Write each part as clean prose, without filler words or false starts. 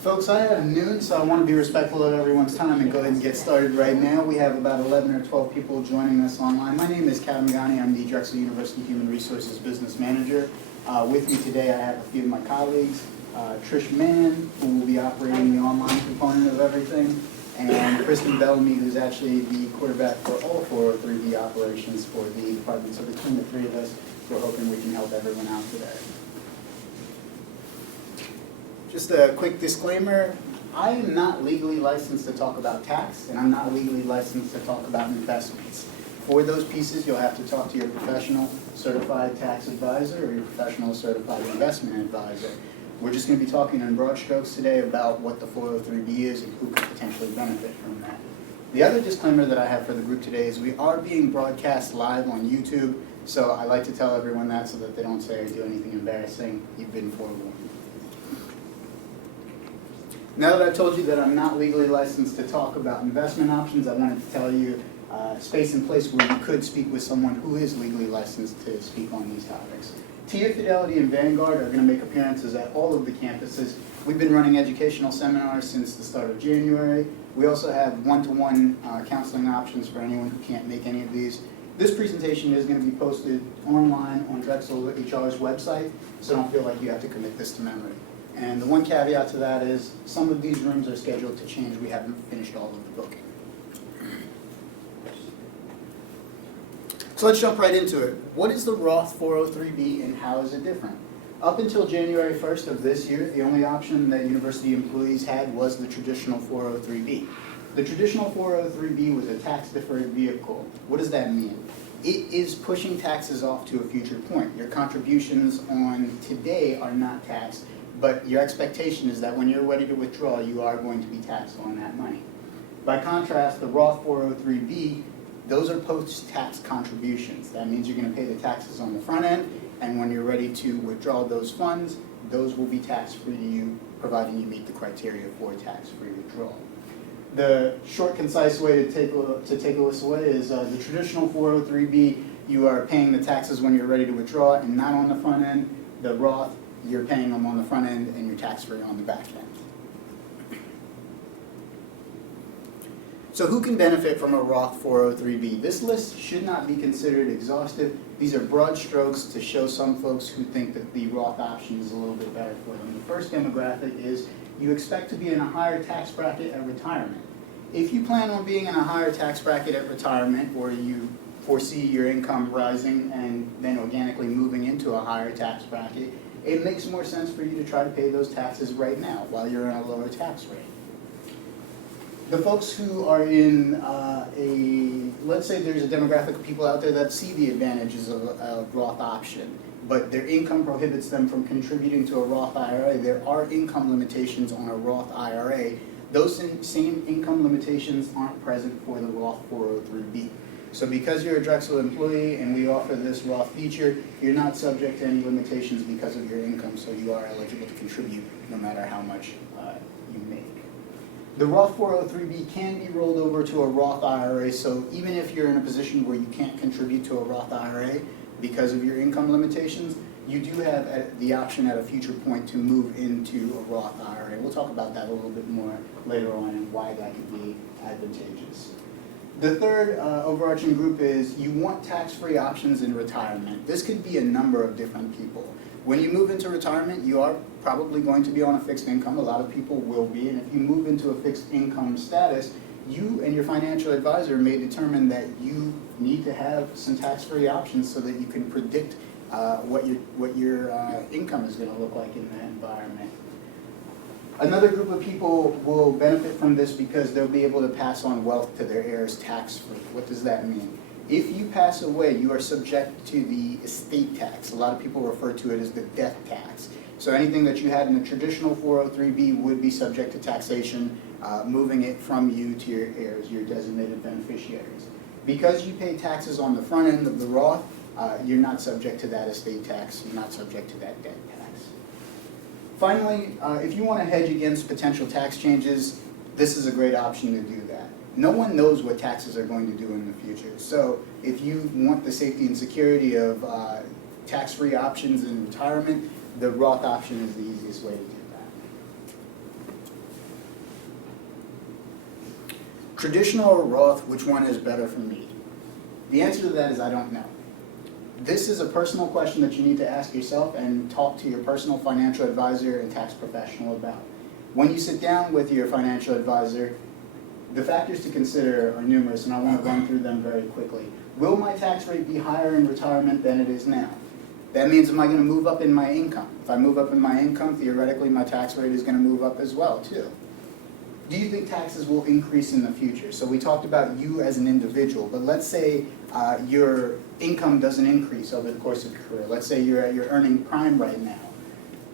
Folks, I have noon, so I want to be respectful of everyone's time and go ahead and get started right now. We have about 11 or 12 people joining us online. My name is Kevin Ghani. I'm the Drexel University Human Resources Business Manager. With me today, I have a few of my colleagues, Trish Mann, who will be operating the online component of everything, and Kristen Bellamy, who's actually the quarterback for all 403B operations for the department. So between the three of us, we're hoping we can help everyone out today. Just a quick disclaimer, I am not legally licensed to talk about tax, and I'm not legally licensed to talk about investments. For those pieces, you'll have to talk to your professional certified tax advisor or your professional certified investment advisor. We're just going to be talking in broad strokes today about what the 403B is and who could potentially benefit from that. The other disclaimer that I have for the group today is we are being broadcast live on YouTube, so I like to tell everyone that so that they don't say or do anything embarrassing. You've been forewarned. Now that I've told you that I'm not legally licensed to talk about investment options, I wanted to tell you space and place where you could speak with someone who is legally licensed to speak on these topics. TIA Fidelity and Vanguard are going to make appearances at all of the campuses. We've been running educational seminars since the start of January. We also have one-to-one counseling options for anyone who can't make any of these. This presentation is going to be posted online on Drexel HR's website, so don't feel like you have to commit this to memory. And the one caveat to that is some of these rooms are scheduled to change. We haven't finished all of the booking. So let's jump right into it. What is the Roth 403B and how is it different? Up until January 1st of this year, the only option that university employees had was the traditional 403B. The traditional 403B was a tax-deferred vehicle. What does that mean? It is pushing taxes off to a future point. Your contributions on today are not taxed, but your expectation is that when you're ready to withdraw, you are going to be taxed on that money. By contrast, the Roth 403B, those are post-tax contributions. That means you're going to pay the taxes on the front end, and when you're ready to withdraw those funds, those will be tax-free to you, providing you meet the criteria for tax-free withdrawal. The short, concise way to take this away is the traditional 403B, you are paying the taxes when you're ready to withdraw and not on the front end. The Roth, you're paying them on the front end and you're tax-free on the back end. So who can benefit from a Roth 403B? This list should not be considered exhaustive. These are broad strokes to show some folks who think that the Roth option is a little bit better for them. The first demographic is you expect to be in a higher tax bracket at retirement. If you plan on being in a higher tax bracket at retirement, or you foresee your income rising and then organically moving into a higher tax bracket, it makes more sense for you to try to pay those taxes right now while you're in a lower tax rate. The folks who are in let's say there's a demographic of people out there that see the advantages of a Roth option, but their income prohibits them from contributing to a Roth IRA. There are income limitations on a Roth IRA. Those same income limitations aren't present for the Roth 403B. So because you're a Drexel employee and we offer this Roth feature, you're not subject to any limitations because of your income, so you are eligible to contribute no matter how much you make. The Roth 403B can be rolled over to a Roth IRA, so even if you're in a position where you can't contribute to a Roth IRA because of your income limitations, you do have the option at a future point to move into a Roth IRA. We'll talk about that a little bit more later on and why that could be advantageous. The third overarching group is you want tax-free options in retirement. This could be a number of different people. When you move into retirement, you are probably going to be on a fixed income. A lot of people will be. And if you move into a fixed income status, you and your financial advisor may determine that you need to have some tax-free options so that you can predict what your income is going to look like in that environment. Another group of people will benefit from this because they'll be able to pass on wealth to their heirs tax-free. What does that mean? If you pass away, you are subject to the estate tax. A lot of people refer to it as the death tax. So anything that you had in the traditional 403B would be subject to taxation, moving it from you to your heirs, your designated beneficiaries. Because you pay taxes on the front end of the Roth, you're not subject to that estate tax, you're not subject to that debt tax. Finally, if you want to hedge against potential tax changes, this is a great option to do that. No one knows what taxes are going to do in the future. So if you want the safety and security of tax-free options in retirement, the Roth option is the easiest way to do that. Traditional or Roth, which one is better for me? The answer to that is I don't know. This is a personal question that you need to ask yourself and talk to your personal financial advisor and tax professional about. When you sit down with your financial advisor, the factors to consider are numerous, and I want to run through them very quickly. Will my tax rate be higher in retirement than it is now? That means, am I going to move up in my income? If I move up in my income, theoretically my tax rate is going to move up as well, too. Do you think taxes will increase in the future? So we talked about you as an individual, but let's say your income doesn't increase over the course of your career. Let's say you're earning prime right now.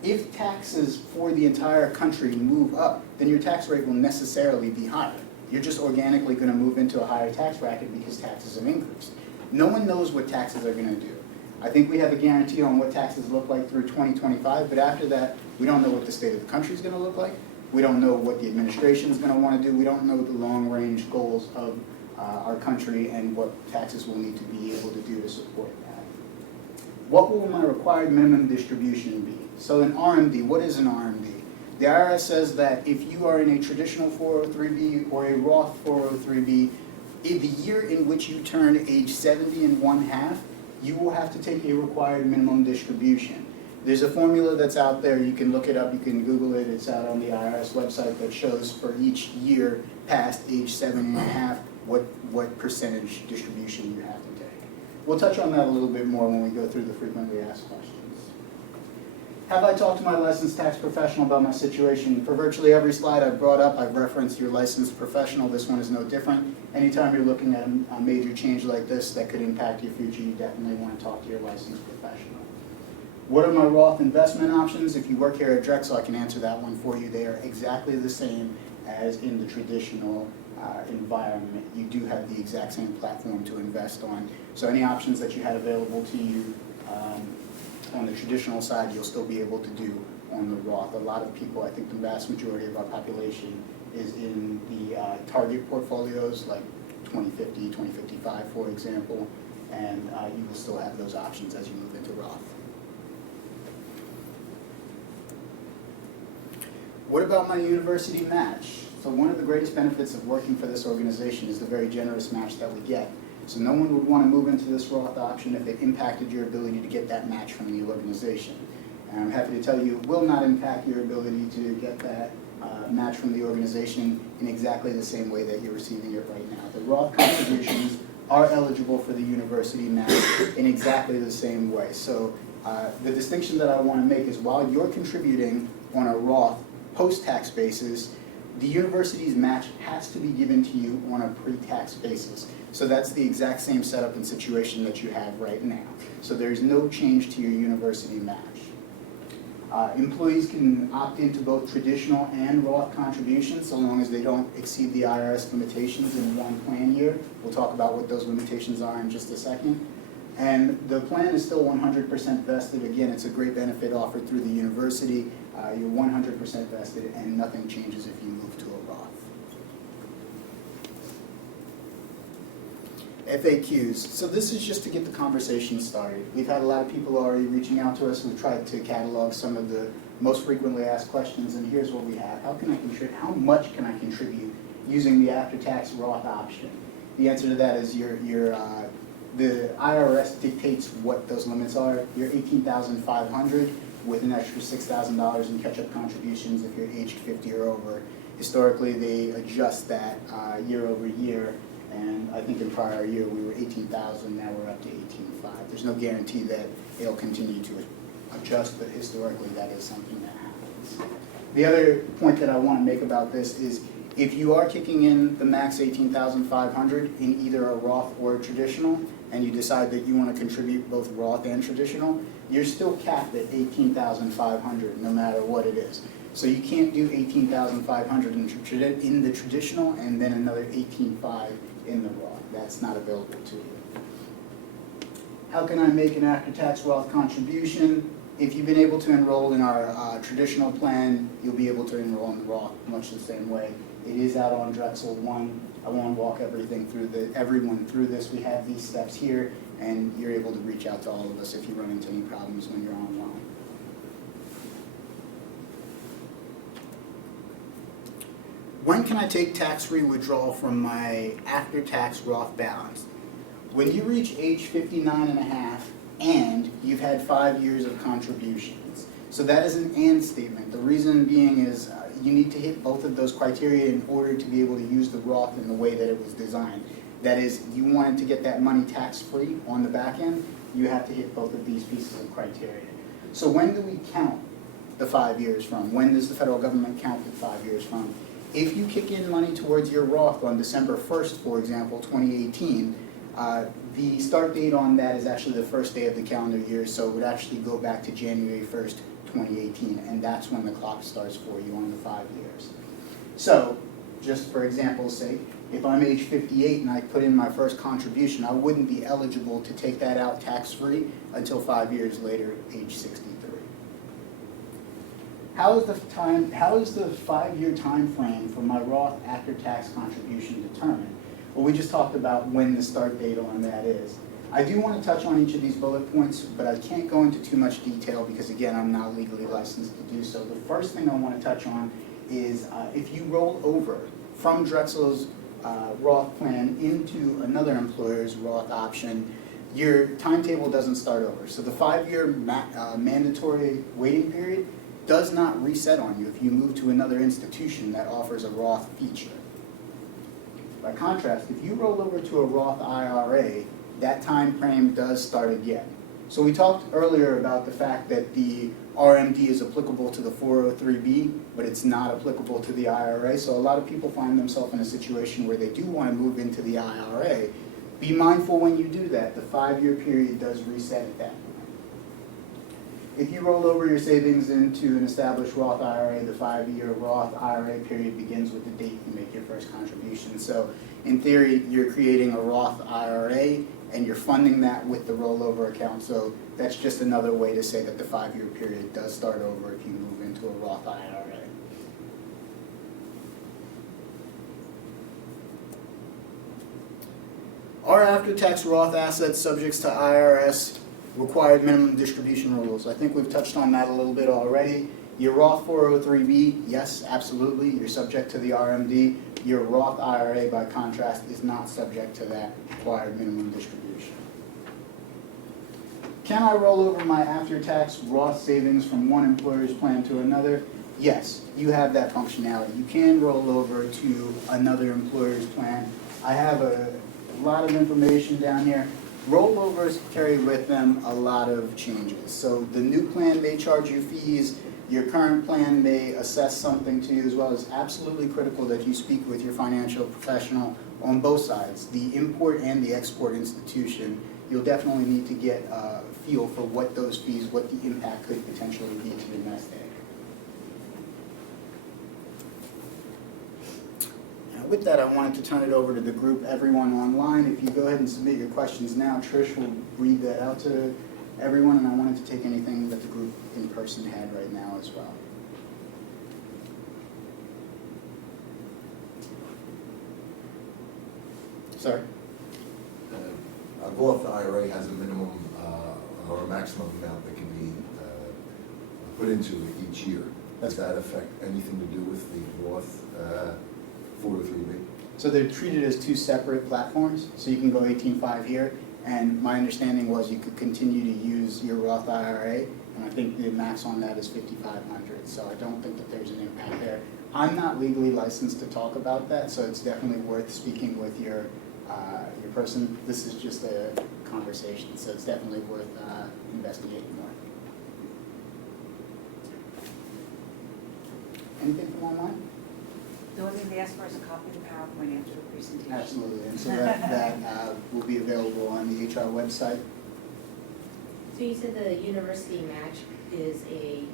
If taxes for the entire country move up, then your tax rate will necessarily be higher. You're just organically going to move into a higher tax bracket because taxes have increased. No one knows what taxes are going to do. I think we have a guarantee on what taxes look like through 2025, but after that, we don't know what the state of the country is going to look like. We don't know what the administration is going to want to do. We don't know the long-range goals of our country and what taxes will need to be able to do to support that. What will my required minimum distribution be? So an RMD, what is an RMD? The IRS says that if you are in a traditional 403B or a Roth 403B, in the year in which you turn age 70 and 1/2, you will have to take a required minimum distribution. There's a formula that's out there, you can look it up, you can Google it, it's out on the IRS website that shows for each year past age 70 and 1/2 what percentage distribution you have to take. We'll touch on that a little bit more when we go through the frequently asked questions. Have I talked to my licensed tax professional about my situation? For virtually every slide I've brought up, I've referenced your licensed professional. This one is no different. Anytime you're looking at a major change like this that could impact your future, you definitely want to talk to your licensed professional. What are my Roth investment options? If you work here at Drexel, I can answer that one for you. They are exactly the same as in the traditional environment. You do have the exact same platform to invest on. So any options that you had available to you on the traditional side, you'll still be able to do on the Roth. A lot of people, I think the vast majority of our population is in the target portfolios like 2050, 2055, for example, and you will still have those options as you move into Roth. What about my university match? So one of the greatest benefits of working for this organization is the very generous match that we get. So no one would want to move into this Roth option if it impacted your ability to get that match from the organization. And I'm happy to tell you it will not impact your ability to get that match from the organization in exactly the same way that you're receiving it right now. The Roth contributions are eligible for the university match in exactly the same way. So the distinction that I want to make is while you're contributing on a Roth post-tax basis, the university's match has to be given to you on a pre-tax basis. So that's the exact same setup and situation that you have right now. So there's no change to your university match. Employees can opt into both traditional and Roth contributions so long as they don't exceed the IRS limitations in one plan year. We'll talk about what those limitations are in just a second. And the plan is still 100% vested. Again, it's a great benefit offered through the university. You're 100% vested and nothing changes if you move to a Roth. FAQs. So this is just to get the conversation started. We've had a lot of people already reaching out to us. We've tried to catalog some of the most frequently asked questions, and here's what we have. How much can I contribute using the after-tax Roth option? The answer to that is the IRS dictates what those limits are. You're $18,500 with an extra $6,000 in catch-up contributions if you're aged 50 or over. Historically, they adjust that year over year. And I think in prior year we were 18,000, now we're up to 18,500. There's no guarantee that it'll continue to adjust, but historically that is something that happens. The other point that I want to make about this is if you are kicking in the max 18,500 in either a Roth or a traditional, and you decide that you want to contribute both Roth and traditional, you're still capped at 18,500 no matter what it is. So you can't do 18,500 in the traditional and then another 18,500 in the Roth. That's not available to you. How can I make an after-tax Roth contribution? If you've been able to enroll in our traditional plan, you'll be able to enroll in the Roth much the same way. It is out on Drexel 1. I won't walk everyone through this. We have these steps here, and you're able to reach out to all of us if you run into any problems when you're online. When can I take tax-free withdrawal from my after-tax Roth balance? When you reach age 59 and a half and you've had 5 years of contributions. So that is an and statement. The reason being is you need to hit both of those criteria in order to be able to use the Roth in the way that it was designed. That is, you wanted to get that money tax-free on the back end, you have to hit both of these pieces of criteria. So when do we count the 5 years from? When does the federal government count the 5 years from? If you kick in money towards your Roth on December 1st, for example, 2018, the start date on that is actually the first day of the calendar year, so it would actually go back to January 1st, 2018, and that's when the clock starts for you on the 5 years. So, just for example's sake, if I'm age 58 and I put in my first contribution, I wouldn't be eligible to take that out tax-free until 5 years later, age 63. How is the 5-year time frame for my Roth after-tax contribution determined? Well, we just talked about when the start date on that is. I do want to touch on each of these bullet points, but I can't go into too much detail because, again, I'm not legally licensed to do so. The first thing I want to touch on is if you roll over from Drexel's Roth plan into another employer's Roth option, your timetable doesn't start over. So the 5-year mandatory waiting period does not reset on you if you move to another institution that offers a Roth feature. By contrast, if you roll over to a Roth IRA, that time frame does start again. So we talked earlier about the fact that the RMD is applicable to the 403B, but it's not applicable to the IRA. So a lot of people find themselves in a situation where they do want to move into the IRA. Be mindful when you do that, the 5-year period does reset at that point. If you roll over your savings into an established Roth IRA, the 5-year Roth IRA period begins with the date you make your first contribution. So in theory, you're creating a Roth IRA and you're funding that with the rollover account. So that's just another way to say that the 5-year period does start over if you move into a Roth IRA. Are after-tax Roth assets subject to IRS required minimum distribution rules? I think we've touched on that a little bit already. Your Roth 403B, yes, absolutely, you're subject to the RMD. Your Roth IRA, by contrast, is not subject to that required minimum distribution. Can I roll over my after-tax Roth savings from one employer's plan to another? Yes, you have that functionality. You can roll over to another employer's plan. I have a lot of information down here. Rollovers carry with them a lot of changes. So the new plan may charge you fees. Your current plan may assess something to you as well. It's absolutely critical that you speak with your financial professional on both sides, the import and the export institution. You'll definitely need to get a feel for what those fees, what the impact could potentially be to your nest egg. With that, I wanted to turn it over to the group, everyone online. If you go ahead and submit your questions now, Trish will read that out to everyone, and I wanted to take anything that the group in person had right now as well. Sorry? A Roth IRA has a minimum or a maximum amount that can be put into it each year. Does that affect anything to do with the Roth 403B? So they're treated as two separate platforms, so you can go 18.5 here, and my understanding was you could continue to use your Roth IRA, and I think the max on that is $5,500, so I don't think that there's an impact there. I'm not legally licensed to talk about that, so it's definitely worth speaking with your person. This is just a conversation, so it's definitely worth investigating more. Anything from online? The only thing they ask for is a copy of the PowerPoint after the presentation. Absolutely, and so that will be available on the HR website. So you said the university match is a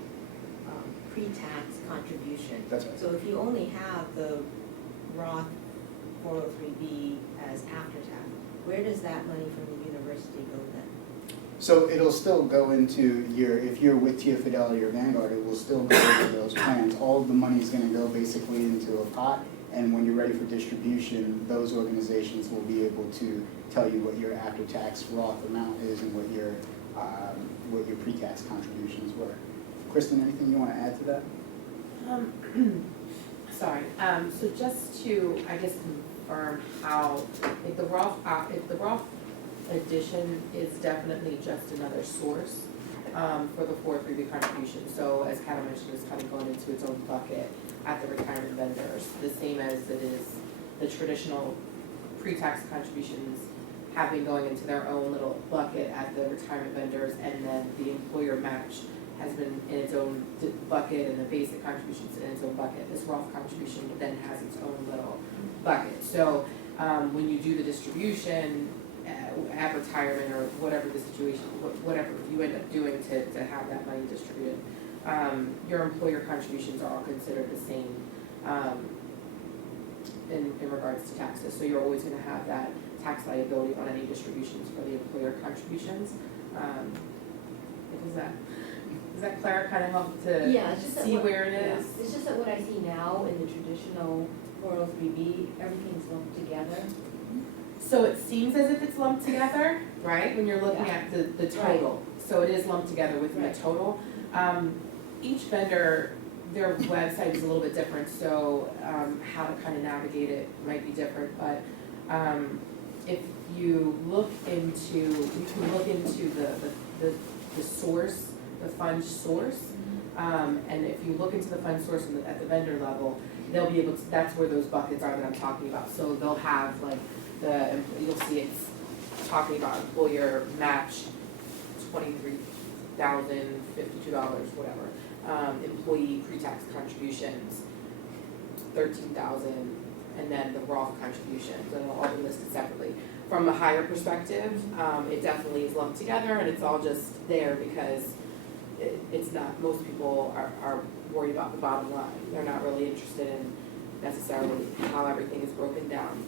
pre-tax contribution. That's right. So if you only have the Roth 403B as after-tax, where does that money from the university go then? So it'll still go into your, if you're with Tia Fidelity or Vanguard, it will still go into those plans. All of the money is going to go basically into a pot, and when you're ready for distribution, those organizations will be able to tell you what your after-tax Roth amount is and what your pre-tax contributions were. Kristen, anything you want to add to that? Sorry, so just to, I guess, confirm how, if the Roth addition is definitely just another source, for the 403B contribution. So as Kata mentioned, it's kind of going into its own bucket at the retirement vendors, the same as it is the traditional pre-tax contributions have been going into their own little bucket at the retirement vendors, and then the employer match has been in its own bucket, and the basic contributions in its own bucket. This Roth contribution then has its own little bucket. So when you do the distribution at retirement or whatever the situation, whatever you end up doing to have that money distributed, your employer contributions are all considered the same in regards to taxes. So you're always going to have that tax liability on any distributions for the employer contributions. Does that Clara kind of help to Yeah, it's just that see what- where it yeah. is? It's just that what I see now in the traditional 403B, everything's lumped together. So it seems as if it's lumped together, right, when you're looking Yeah. at the total. So it is lumped together within the Right. total. Each vendor, their website is a little bit different, so how to kind of navigate it might be different. But if you look into, you can look into the source, the fund source. And if you look into the fund source at the vendor level, they'll be able to, that's where those buckets are that I'm talking about. So they'll have like you'll see it's talking about employer match, $23,052, whatever. Employee pre-tax contributions, $13,000, and then the Roth contributions, and it'll all be listed separately. From a higher perspective, it definitely is lumped together, and it's all just there because it's not, most people are worried about the bottom line. They're not really interested in necessarily how everything is broken down.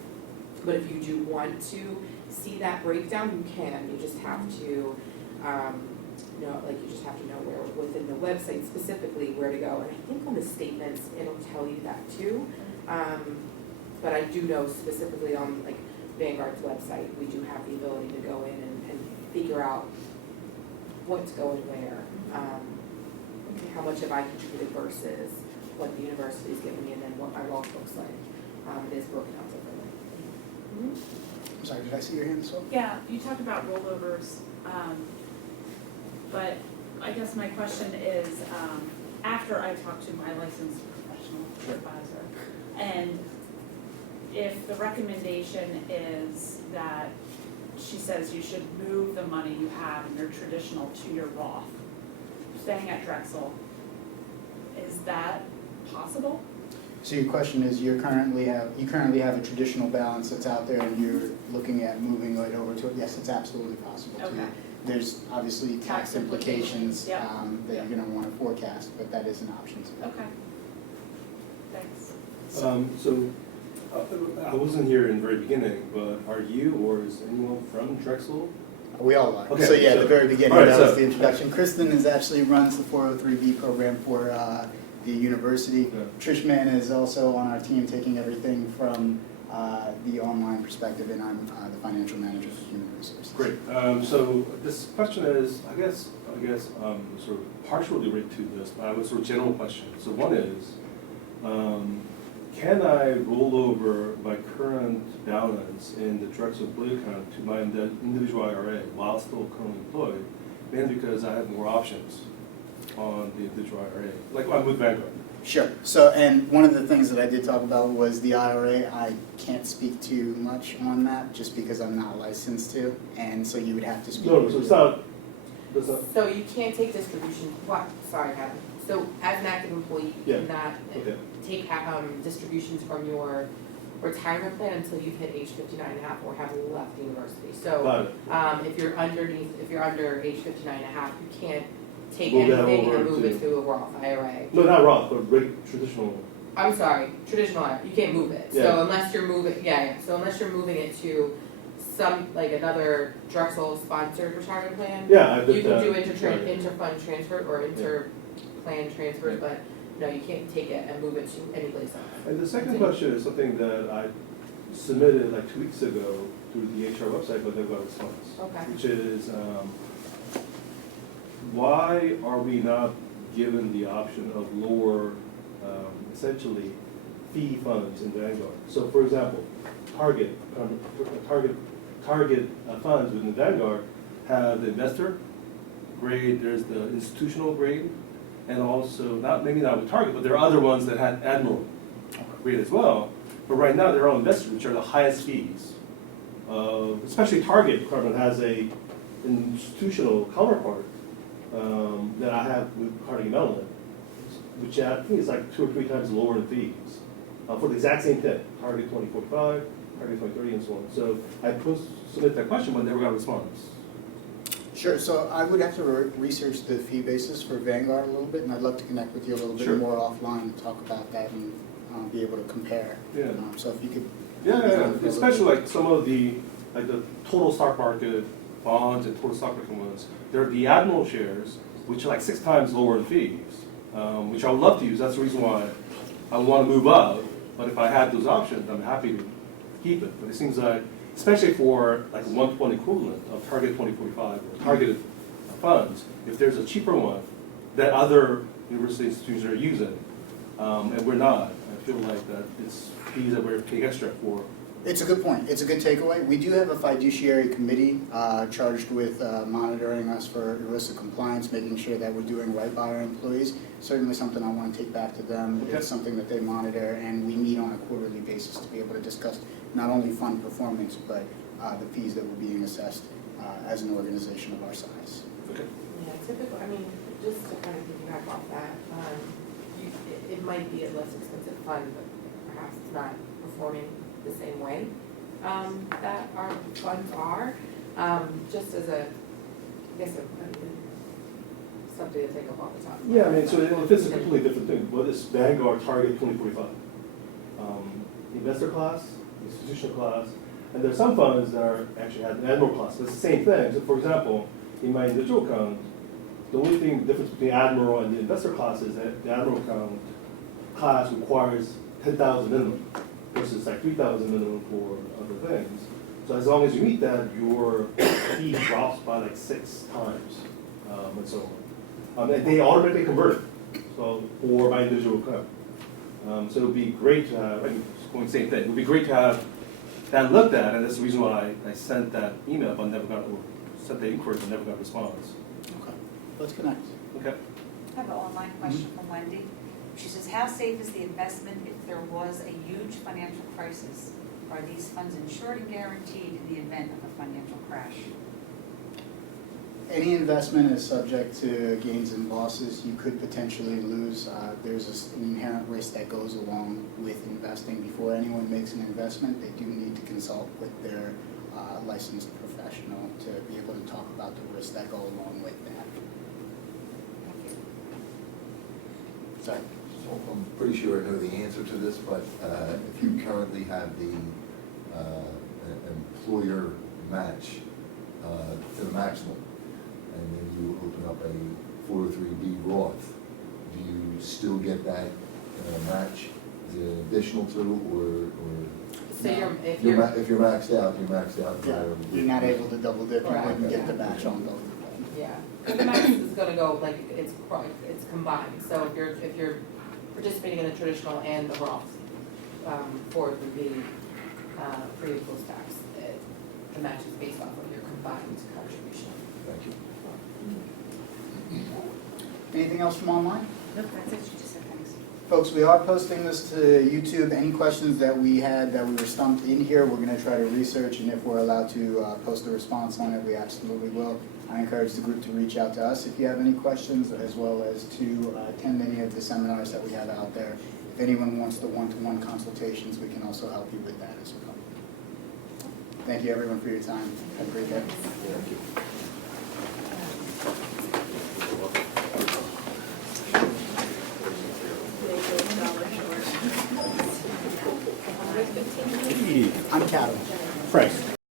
But if you do want to see that breakdown, you can. You just have to you just have to know where within the website specifically where to go. And I think on the statements it'll tell you that too. But I do know specifically on like Vanguard's website, we do have the ability to go in and figure out what's going where. How much have I contributed versus what the university is giving me, and then what my Roth looks like. It is broken out differently. I'm sorry, did I see your hand as well? Yeah, you talked about rollovers, but I guess my question is, after I talk to my licensed professional advisor, and if the recommendation is that she says you should move the money you have in your traditional to your Roth, staying at Drexel, is that possible? So your question is, you currently have a traditional balance that's out there and you're looking at moving it over to it? Yes, it's absolutely possible to. Okay. There's obviously tax Tax implications, implications yep. that you're gonna wanna forecast, but that is an option too. Okay. Thanks. So, I wasn't here in the very beginning, but are you or is anyone from Drexel? We all are. Okay, So yeah, at the so- very beginning, all right, that was so- the introduction. Kristen is actually runs the 403B program for the university. Yeah. Trish Mann is also on our team taking everything from the online perspective, and I'm the financial manager for human resources. Great. So this question is, I guess, sort of partially related to this, but I have a sort of general question. So one is, can I roll over my current balance in the Drexel employee account to my individual IRA while still currently employed? Mainly because I have more options on the individual IRA, like I'm with Vanguard. Sure. So, and one of the things that I did talk about was the IRA. I can't speak too much on that just because I'm not licensed to, and so you would have to speak. No, so it's not. So you can't take distributions, sorry, Adam. So as an active employee, you Yeah, cannot okay. take distributions from your retirement plan until you've hit age 59 and a half or have left the university. So Got it. if you're under age 59 and a half, you can't take Move that anything over and move it to- to a Roth IRA. No, not Roth, but traditional. I'm sorry, traditional IRA, you can't move it. Yeah. So unless you're moving, so unless you're moving it to some, like another Drexel sponsored retirement plan. Yeah, I You did can that. do Right. inter-fund transfer or inter-plan transfers, but no, you can't take it and move it to any place else. And the second question is something that I submitted like 2 weeks ago through the HR website, but never got a response. Okay. Which is, why are we not given the option of lower, essentially, fee funds in Vanguard. So for example, target funds within Vanguard have the investor grade, there's the institutional grade, and also, maybe not with Target, but there are other ones that had Admiral grade as well. But right now, they're all investors, which are the highest fees. Especially Target, Carbon has an institutional counterpart that I have with Carnegie Mellon, which I think is like 2 or 3 times lower in fees for the exact same thing, Target 2045, Target 2030, and so on. So I submit that question, but never got a response. Sure, so I would have to research the fee basis for Vanguard a little bit, and I'd love to connect with you a little bit Sure. more offline and talk about that and be able to compare. Yeah. So if you could. Yeah, especially like some of the total stock market bonds and total stock market ones. They're the Admiral shares, which are like 6 times lower in fees, which I would love to use. That's the reason why I want to move up. But if I had those options, I'm happy to keep it. But it seems like, especially for like a 1-to-1 equivalent of Target 2045 or targeted funds, if there's a cheaper one that other university institutions are using, and we're not, I feel like that it's fees that we're paying extra for. It's a good point. It's a good takeaway. We do have a fiduciary committee charged with monitoring us for ERISA compliance, making sure that we're doing right by our employees. Certainly something I want to take back to them. Okay. It's something that they monitor, and we meet on a quarterly basis to be able to discuss not only fund performance, but the fees that were being assessed as an organization of our size. Okay. Yeah, typically, I mean, just to kind of piggyback off that, it might be a less expensive fund, but perhaps it's not performing the same way that our funds are. Just as a, I guess, something to think of all the time. Yeah, I mean, so if it's a completely different thing, what is Vanguard Target 2045? Investor class, institutional class, and there's some funds that are actually have an Admiral class. It's the same thing. So for example, in my individual account, the only difference between Admiral and the investor class is that the Admiral account class requires 10,000 minimum versus like 3,000 minimum for other things. So as long as you meet that, your fee drops by like 6 times, and so on. And they automatically convert it, so for my individual account. So it would be great to have, going same thing, it would be great to have that looked at, and that's the reason why I sent that email, but never got, or sent the inquiry, but never got a response. Okay, let's connect. Okay. I have an online question from Wendy. She says, how safe is the investment if there was a huge financial crisis? Are these funds insured and guaranteed in the event of a financial crash? Any investment is subject to gains and losses. You could potentially lose. There's an inherent risk that goes along with investing. Before anyone makes an investment, they do need to consult with their licensed professional to be able to talk about the risks that go along with that. Thank you. Sorry. So I'm pretty sure I know the answer to this, but if you currently have the employer match to the maximum, and then you open up a 403B Roth, do you still get that match? Is it additional to, or? So No. if you're, If you're maxed out, you're maxed out. Yeah, you're not able to double dip. You Right. wouldn't get the match on both of them. yeah, the max is gonna go, like, it's combined, so if you're participating in the traditional and the Roth, 403B, pre and post tax, the match is based off of your combined contribution. Thank you. Anything else from online? Nope, that's it, she just said thanks. Folks, we are posting this to YouTube. Any questions that we had that we were stumped in here, we're going to try to research, and if we're allowed to post a response on it, we absolutely will. I encourage the group to reach out to us if you have any questions, as well as to attend any of the seminars that we have out there. If anyone wants the one-to-one consultations, we can also help you with that as well. Thank you, everyone, for your time. Have a great day. Thank you.